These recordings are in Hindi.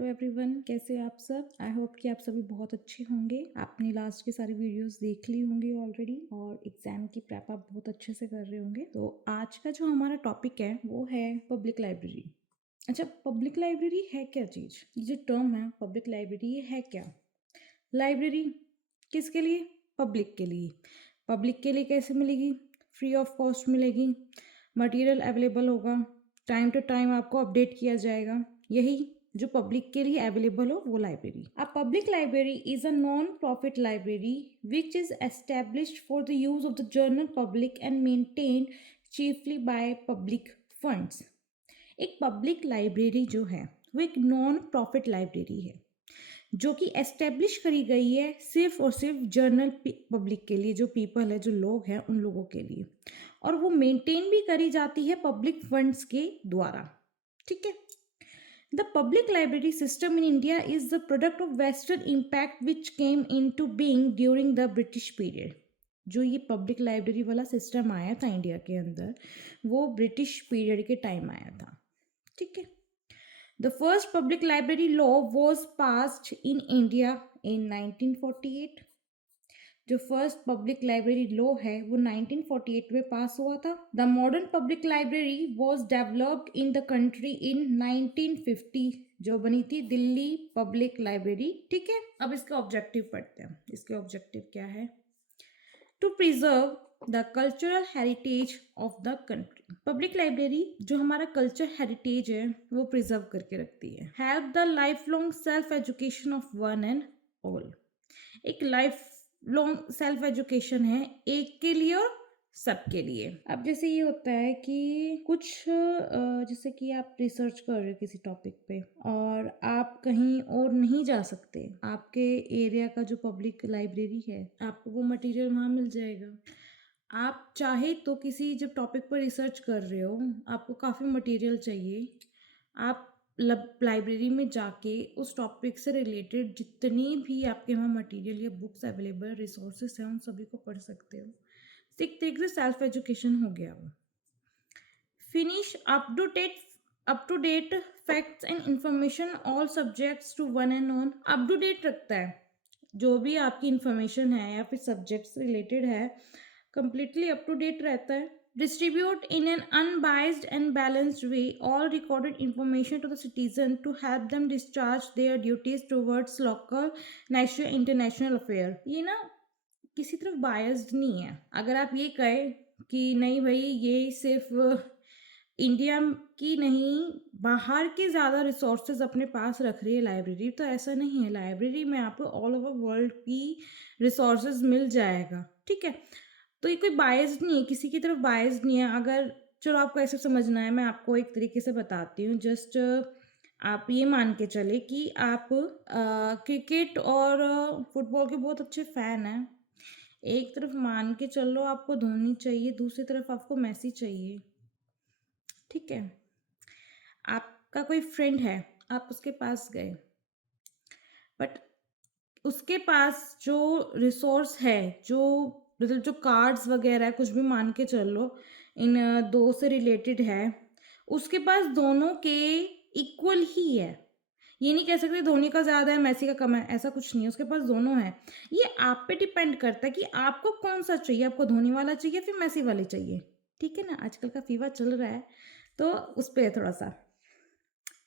हेलो एवरीवन, कैसे आप सब। आई होप कि आप सभी बहुत अच्छे होंगे। आपने लास्ट की सारी वीडियोस देख ली होंगी ऑलरेडी और एग्जाम की प्रेप आप बहुत अच्छे से कर रहे होंगे। तो आज का जो हमारा टॉपिक है वो है पब्लिक लाइब्रेरी। अच्छा, पब्लिक लाइब्रेरी है क्या चीज़? ये जो टर्म है पब्लिक लाइब्रेरी, ये है क्या? लाइब्रेरी किसके लिए? पब्लिक के लिए। पब्लिक के लिए कैसे मिलेगी? फ्री ऑफ कॉस्ट मिलेगी, मटेरियल अवेलेबल होगा, टाइम टू टाइम आपको अपडेट किया जाएगा। यही जो पब्लिक के लिए अवेलेबल हो वो library. A public library is a non profit library which is established for the use of the general public and maintained chiefly by public funds. एक पब्लिक लाइब्रेरी जो है वो एक नॉन प्रॉफिट लाइब्रेरी है जो कि एस्टेब्लिश करी गई है सिर्फ और सिर्फ जनरल पब्लिक के लिए, जो पीपल है, जो लोग हैं, उन लोगों के लिए, और वो मेंटेन भी करी जाती है पब्लिक फंड्स के द्वारा। ठीक है। The public library system in India is the product of Western impact which came into being during the British period. जो ये पब्लिक लाइब्रेरी वाला सिस्टम आया था इंडिया के अंदर, वो ब्रिटिश पीरियड के टाइम आया था। ठीक है। The first public library law was passed in India in 1948. जो फर्स्ट पब्लिक लाइब्रेरी लॉ है वो 1948 में पास हुआ था। The modern public library was developed in the country in 1950, जो बनी थी दिल्ली पब्लिक लाइब्रेरी। ठीक है। अब इसके ऑब्जेक्टिव पढ़ते हैं। इसके ऑब्जेक्टिव क्या है? To preserve the cultural heritage of the country. Public library जो हमारा कल्चर हेरिटेज है वो प्रिजर्व करके रखती है। Help the life long self education of one and all. एक लाइफ लॉन्ग सेल्फ एजुकेशन है, एक के लिए और सबके लिए। अब जैसे ये होता है कि कुछ जैसे कि आप रिसर्च कर रहे हो किसी टॉपिक पे और आप कहीं और नहीं जा सकते, आपके एरिया का जो पब्लिक लाइब्रेरी है आपको वो मटेरियल वहाँ मिल जाएगा। आप चाहे तो किसी जब टॉपिक पर रिसर्च कर रहे हो, आपको काफ़ी मटेरियल चाहिए, आप लाइब्रेरी में जाके उस टॉपिक से रिलेटेड जितनी भी आपके वहाँ मटेरियल या बुक्स अवेलेबल रिसोर्सेस हैं उन सभी को पढ़ सकते हो। एक तरीके से सेल्फ एजुकेशन हो गया वो। Finish up to date facts and information all subjects to one and on. Up to date रखता है जो भी आपकी इंफॉर्मेशन है या फिर सब्जेक्ट्स रिलेटेड है, कंप्लीटली अप टू डेट रहता है। Distribute in an unbiased and balanced way all recorded information to the citizen to help them discharge their duties towards local, national, international affair। ये ना किसी तरफ बायस्ड नहीं है। अगर आप ये कहें कि नहीं भाई ये सिर्फ इंडिया की नहीं बाहर के ज़्यादा रिसोर्सेज अपने पास रख रही है लाइब्रेरी, तो ऐसा नहीं है। लाइब्रेरी में आपको ऑल ओवर वर्ल्ड की रिसोर्सेज मिल जाएगा। ठीक है। तो ये कोई बायस्ड नहीं है, किसी की तरफ बायस्ड नहीं है। अगर चलो आपको ऐसे समझना है, मैं आपको एक तरीके से बताती हूँ। जस्ट आप ये मान के चले कि आप क्रिकेट और फुटबॉल के बहुत अच्छे फ़ैन हैं। एक तरफ मान के चलो आपको धोनी चाहिए, दूसरी तरफ आपको मैसी चाहिए। ठीक है। आपका कोई फ्रेंड है, आप उसके पास गए, बट उसके पास जो रिसोर्स है, जो मतलब जो कार्ड्स वगैरह है, कुछ भी मान के चलो इन दो से रिलेटेड है, उसके पास दोनों के इक्वल ही है। ये नहीं कह सकते धोनी का ज़्यादा है मैसी का कम है, ऐसा कुछ नहीं है। उसके पास दोनों है। ये आप पे डिपेंड करता है कि आपको कौन सा चाहिए, आपको धोनी वाला चाहिए फिर मैसी वाले चाहिए। ठीक है ना, आजकल का फीवर चल रहा है तो उस पर है थोड़ा सा।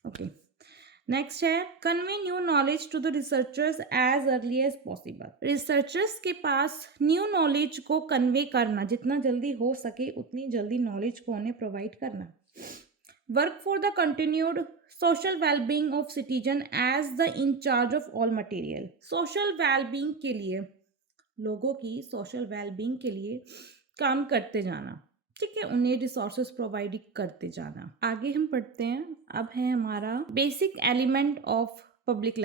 ओके। नेक्स्ट है convey new knowledge to the researchers as early as possible. Researchers के पास न्यू नॉलेज को कन्वे करना, जितना जल्दी हो सके उतनी जल्दी नॉलेज को उन्हें प्रोवाइड करना। Work for the continued social wellbeing of citizen as the incharge of all material. Social wellbeing के लिए, लोगों की सोशल वेलबींग के लिए काम करते जाना। ठीक है। उन्हें रिसोर्सेज प्रोवाइड करते जाना। आगे हम पढ़ते हैं। अब है हमारा basic element of public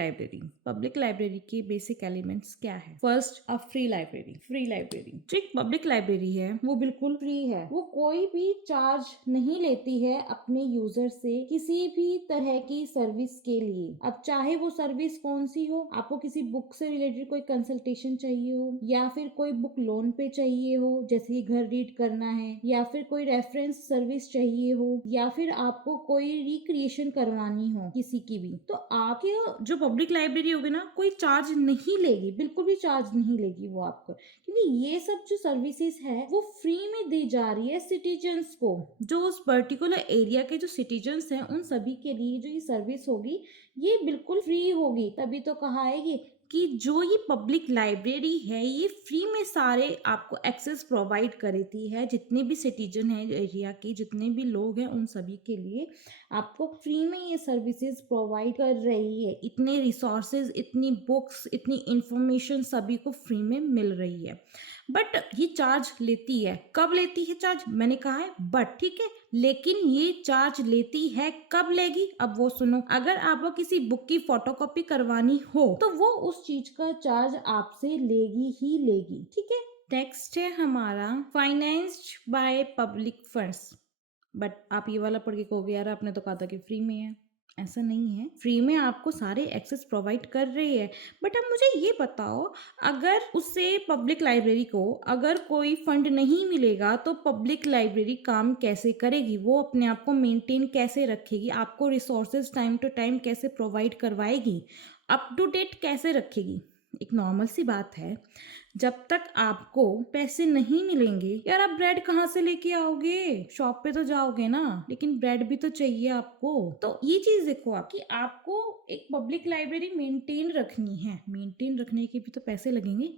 library के बेसिक एलिमेंट्स क्या है? फर्स्ट, अ फ्री लाइब्रेरी जो एक पब्लिक लाइब्रेरी है वो बिल्कुल फ्री है। वो कोई भी चार्ज नहीं लेती है अपने यूजर से किसी भी तरह की सर्विस के लिए। अब चाहे वो सर्विस कौन सी हो, आपको किसी बुक से रिलेटेड कोई कंसल्टेशन चाहिए हो, या फिर कोई बुक लोन पे चाहिए हो जैसे कि घर रीड करना है, या फिर कोई रेफरेंस सर्विस चाहिए हो, या फिर आपको कोई रिक्रिएशन करवानी हो किसी की भी, तो आपके जो पब्लिक लाइब्रेरी होगी ना कोई चार्ज नहीं लेगी, बिल्कुल भी चार्ज नहीं लेगी वो आपको, क्योंकि ये सब जो सर्विसेज है वो फ्री में दी जा रही है सिटीजन्स को। जो उस पर्टिकुलर एरिया के जो सिटीजन्स हैं उन सभी के लिए जो ये सर्विस होगी ये बिल्कुल फ्री होगी। तभी तो कहा है कि जो ये पब्लिक लाइब्रेरी है ये फ्री में सारे आपको एक्सेस प्रोवाइड करती है। जितने भी सिटीजन है एरिया के, जितने भी लोग हैं उन सभी के लिए आपको फ्री में ये सर्विसेज प्रोवाइड कर रही है। इतने रिसोर्सेज, इतनी बुक्स, इतनी इंफॉर्मेशन सभी को फ्री में मिल रही है। बट ये चार्ज लेती है। कब लेती है चार्ज? मैंने कहा है बट, ठीक है, लेकिन ये चार्ज लेती है कब लेगी? अब वो सुनो, अगर आपको किसी बुक की फोटोकॉपी करवानी हो तो वो उस चीज का चार्ज आपसे लेगी ही लेगी, ठीक है। नेक्स्ट है हमारा financed by public funds. But आप ये वाला पढ़ के कहोगे यार आपने तो कहा था कि फ्री में है। ऐसा नहीं है, फ्री में आपको सारे एक्सेस प्रोवाइड कर रही है। बट अब मुझे ये बताओ, अगर उससे पब्लिक लाइब्रेरी को अगर कोई फंड नहीं मिलेगा तो पब्लिक लाइब्रेरी काम कैसे करेगी? वो अपने आप को मेंटेन कैसे रखेगी? आपको रिसोर्सेज टाइम टू टाइम कैसे प्रोवाइड करवाएगी? अप टू डेट कैसे रखेगी? एक नॉर्मल सी बात है, जब तक आपको पैसे नहीं मिलेंगे, यार आप ब्रेड कहाँ से लेके आओगे? शॉप पे तो जाओगे ना, लेकिन ब्रेड भी तो चाहिए आपको। तो ये चीज देखो आप कि आपको एक पब्लिक लाइब्रेरी मेंटेन रखनी है, मेंटेन रखने के भी तो पैसे लगेंगे।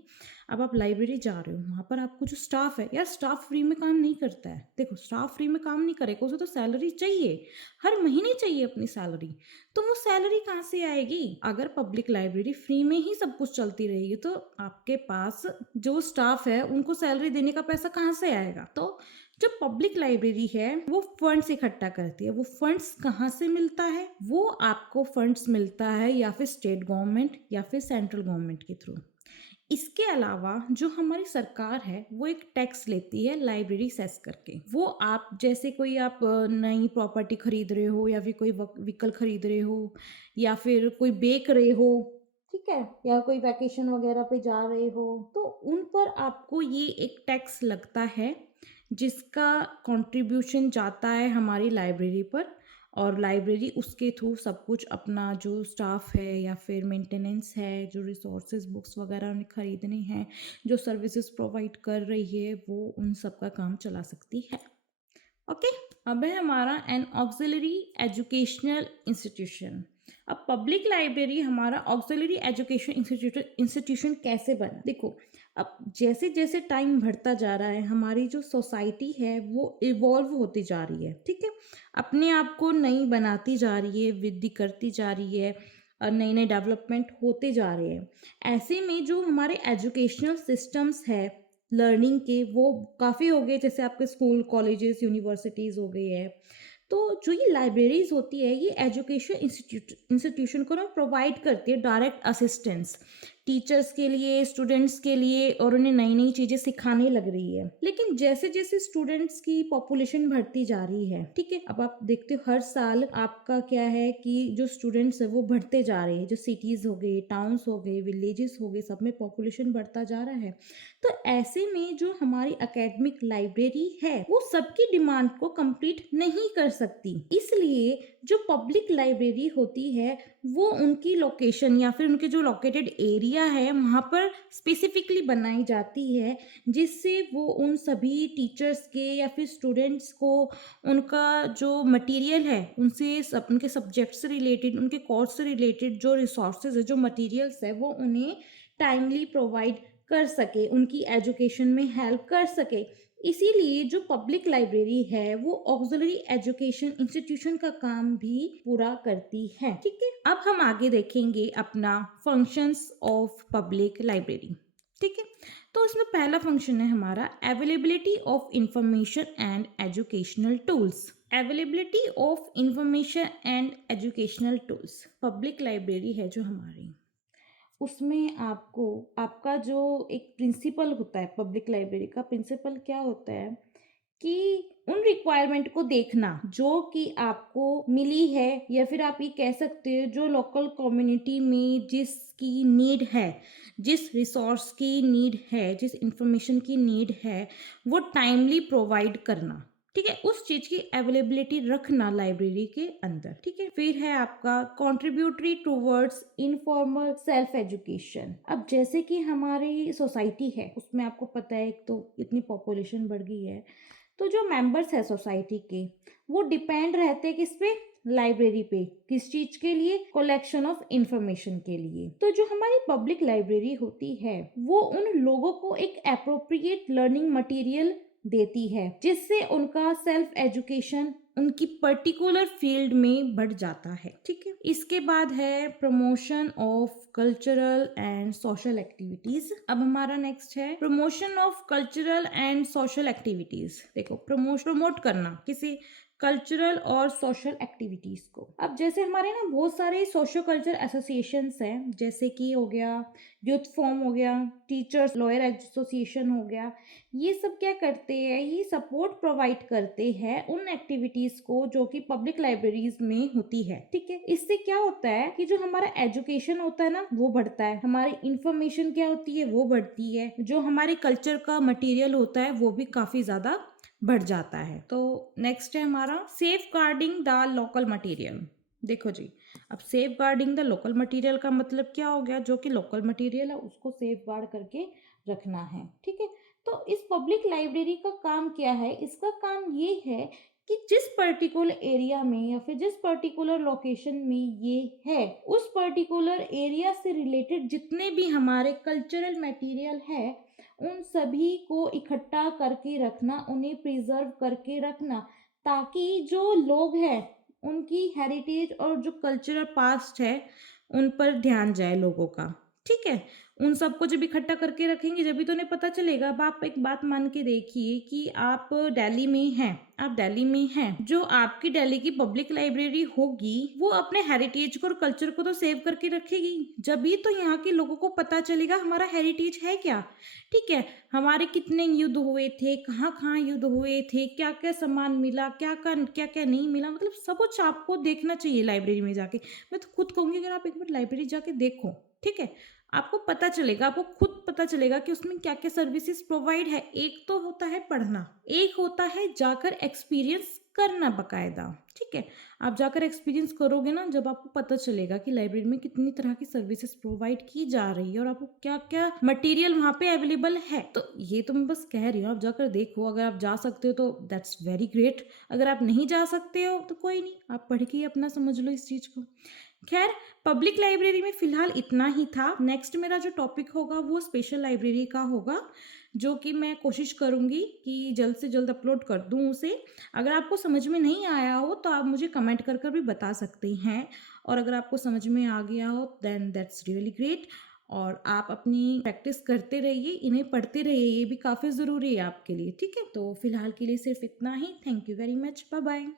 अब आप लाइब्रेरी जा रहे हो, वहां पर आपको जो स्टाफ है, यार स्टाफ फ्री में काम नहीं करता है। देखो स्टाफ फ्री में काम नहीं करेगा, उसे तो सैलरी चाहिए, हर महीने चाहिए अपनी सैलरी। तो वो सैलरी कहाँ से आएगी? अगर पब्लिक लाइब्रेरी फ्री में ही सब कुछ चलती रहेगी तो आपके पास जो स्टाफ है उनको सैलरी देने का पैसा कहाँ से आएगा? तो जो पब्लिक लाइब्रेरी है वो फंड्स इकट्ठा करती है। वो फंड्स कहाँ से मिलता है? वो आपको फंड्स मिलता है या फिर स्टेट गवर्नमेंट या फिर सेंट्रल गवर्नमेंट के थ्रू। इसके अलावा जो हमारी सरकार है वो एक टैक्स लेती है लाइब्रेरी सेस करके। वो आप जैसे कोई आप नई प्रॉपर्टी खरीद रहे हो, या फिर कोई व्हीकल खरीद रहे हो, या फिर कोई बेच रहे हो, ठीक है, या कोई वैकेशन वगैरह पे जा रहे हो, तो उन पर आपको ये एक टैक्स लगता है जिसका कंट्रीब्यूशन जाता है हमारी लाइब्रेरी पर। और लाइब्रेरी उसके थ्रू सब कुछ अपना जो स्टाफ है या फिर मेंटेनेंस है, जो रिसोर्सेज बुक्स वगैरह उन्हें खरीदने हैं, जो सर्विसेज प्रोवाइड कर रही है, वो उन सब का काम चला सकती है। ओके, अब है हमारा एन ऑक्सिलरी एजुकेशनल इंस्टीट्यूशन। अब पब्लिक लाइब्रेरी हमारा ऑक्सिलरी एजुकेशन इंस्टीट्यूशन कैसे बना? देखो, अब जैसे जैसे टाइम बढ़ता जा रहा है हमारी जो सोसाइटी है वो इवॉल्व होती जा रही है, ठीक है, अपने आप को नई बनाती जा रही है, वृद्धि करती जा रही है, नए नए डेवलपमेंट होते जा रहे हैं। ऐसे में जो हमारे एजुकेशनल सिस्टम्स है लर्निंग के, वो काफ़ी हो गए, जैसे आपके स्कूल, कॉलेजेस, यूनिवर्सिटीज़ हो गए हैं। तो जो ये लाइब्रेरीज होती है ये एजुकेशन इंस्टीट्यूशन को ना प्रोवाइड करती है डायरेक्ट असिस्टेंस टीचर्स के लिए, स्टूडेंट्स के लिए, और उन्हें नई नई चीज़ें सिखाने लग रही है। लेकिन जैसे जैसे स्टूडेंट्स की पॉपुलेशन बढ़ती जा रही है, ठीक है, अब आप देखते हो हर साल आपका क्या है कि जो स्टूडेंट्स है वो बढ़ते जा रहे हैं। जो सिटीज़ हो गए, टाउन्स हो गए, विलेजेस हो गए, सब में पॉपुलेशन बढ़ता जा रहा है। तो ऐसे में जो हमारी एकेडमिक लाइब्रेरी है वो सबकी डिमांड को कंप्लीट नहीं कर सकती। इसलिए जो पब्लिक लाइब्रेरी होती है वो उनकी लोकेशन या फिर उनके जो लोकेटेड एरिया है वहाँ पर स्पेसिफिकली बनाई जाती है, जिससे वो उन सभी टीचर्स के या फिर स्टूडेंट्स को उनका जो मटेरियल है उनसे उनके सब्जेक्ट से रिलेटेड, उनके कोर्स से रिलेटेड जो रिसोर्सेज है, जो मटेरियल्स है, वो उन्हें टाइमली प्रोवाइड कर सके, उनकी एजुकेशन में हेल्प कर सके। इसीलिए जो पब्लिक लाइब्रेरी है वो ऑक्सिलरी एजुकेशन इंस्टीट्यूशन का काम भी पूरा करती है, ठीक है। अब हम आगे देखेंगे अपना फंक्शंस ऑफ पब्लिक लाइब्रेरी। ठीक है। तो इसमें पहला फंक्शन है हमारा availability of information and educational tools. Availability of information and educational tools, public library है जो हमारी, उसमें आपको आपका जो एक प्रिंसिपल होता है, पब्लिक लाइब्रेरी का प्रिंसिपल क्या होता है कि उन रिक्वायरमेंट को देखना जो कि आपको मिली है, या फिर आप ये कह सकते हो जो लोकल कम्युनिटी में जिसकी नीड है, जिस रिसोर्स की नीड है, जिस इंफॉर्मेशन की नीड है, वो टाइमली प्रोवाइड करना। ठीक है, उस चीज की अवेलेबिलिटी रखना लाइब्रेरी के अंदर। ठीक है, फिर है आपका contributory towards informal self education. अब जैसे कि हमारी सोसाइटी है, उसमें आपको पता है एक तो इतनी पॉपुलेशन बढ़ गई है, तो जो मेंबर्स है सोसाइटी के, वो डिपेंड रहते हैं किस पे, लाइब्रेरी पे। किस चीज के लिए, कलेक्शन ऑफ इंफॉर्मेशन के लिए। तो जो हमारी पब्लिक लाइब्रेरी होती है वो उन लोगों को एक एप्रोप्रिएट लर्निंग मटेरियल देती है जिससे उनका सेल्फ एजुकेशन उनकी पर्टिकुलर फील्ड में बढ़ जाता है। ठीक है, इसके बाद है promotion of cultural and social activities. अब हमारा नेक्स्ट है promotion of cultural and social activities. देखो, प्रमोट करना किसी कल्चरल और सोशल एक्टिविटीज को। अब जैसे हमारे ना बहुत सारे सोशो कल्चर एसोसिएशंस हैं, जैसे कि हो गया यूथ फॉर्म, हो गया टीचर्स लॉयर एसोसिएशन, हो गया। ये सब क्या करते हैं, ये सपोर्ट प्रोवाइड करते हैं उन एक्टिविटीज को जो कि पब्लिक लाइब्रेरीज में होती है। ठीक है, इससे क्या होता है कि जो हमारा एजुकेशन होता है ना वो बढ़ता है, हमारी इंफॉर्मेशन क्या होती है वो बढ़ती है, जो हमारे कल्चर का मटेरियल होता है वो भी काफी ज्यादा बढ़ जाता है। तो नेक्स्ट है हमारा safeguarding the local material. देखो जी, अब safeguarding the local material का मतलब क्या हो गया, जो कि लोकल मटेरियल है उसको सेफ गार्ड करके रखना है। ठीक है, तो इस पब्लिक लाइब्रेरी का काम क्या है, इसका काम ये है कि जिस पर्टिकुलर एरिया में या फिर जिस पर्टिकुलर लोकेशन में ये है, उस पर्टिकुलर एरिया से रिलेटेड जितने भी हमारे कल्चरल मटेरियल है उन सभी को इकट्ठा करके रखना, उन्हें प्रिजर्व करके रखना, ताकि जो लोग हैं उनकी हेरिटेज और जो कल्चरल पास्ट है उन पर ध्यान जाए लोगों का। ठीक है, उन सबको जब इकट्ठा करके रखेंगे जब भी तो उन्हें पता चलेगा। अब आप एक बात मान के देखिए कि आप दिल्ली में हैं, आप दिल्ली में हैं, जो आपकी दिल्ली की पब्लिक लाइब्रेरी होगी वो अपने हेरिटेज को और कल्चर को तो सेव करके रखेगी, जब भी तो यहाँ के लोगों को पता चलेगा हमारा हेरिटेज है क्या। ठीक है, हमारे कितने युद्ध हुए थे, कहाँ कहाँ युद्ध हुए थे, क्या क्या सामान मिला, क्या क्या नहीं मिला, मतलब सब कुछ आपको देखना चाहिए लाइब्रेरी में जाके। मैं तो खुद कहूँगी अगर आप एक बार लाइब्रेरी जाके देखो, ठीक है, आपको पता चलेगा, आपको खुद पता चलेगा कि उसमें क्या क्या सर्विसेज प्रोवाइड है। एक तो होता है पढ़ना, एक होता है जाकर एक्सपीरियंस करना बकायदा। ठीक है, आप जाकर एक्सपीरियंस करोगे ना, जब आपको पता चलेगा कि लाइब्रेरी में कितनी तरह की सर्विसेज प्रोवाइड की जा रही है और आपको क्या क्या मटेरियल वहाँ पे अवेलेबल है। तो ये तो मैं बस कह रही हूँ, आप जाकर देखो। अगर आप जा सकते हो तो दैट्स वेरी ग्रेट, अगर आप नहीं जा सकते हो तो कोई नहीं, आप पढ़ के अपना समझ लो इस चीज को। खैर, पब्लिक लाइब्रेरी में फिलहाल इतना ही था। नेक्स्ट मेरा जो टॉपिक होगा वो स्पेशल लाइब्रेरी का होगा, जो कि मैं कोशिश करूंगी कि जल्द से जल्द अपलोड कर दूं उसे। अगर आपको समझ में नहीं आया हो तो आप मुझे कमेंट कर कर भी बता सकते हैं, और अगर आपको समझ में आ गया हो देन दैट्स रियली ग्रेट। और आप अपनी प्रैक्टिस करते रहिए, इन्हें पढ़ते रहिए, ये भी काफ़ी ज़रूरी है आपके लिए। ठीक है, तो फिलहाल के लिए सिर्फ इतना ही। Thank you very much, bye bye.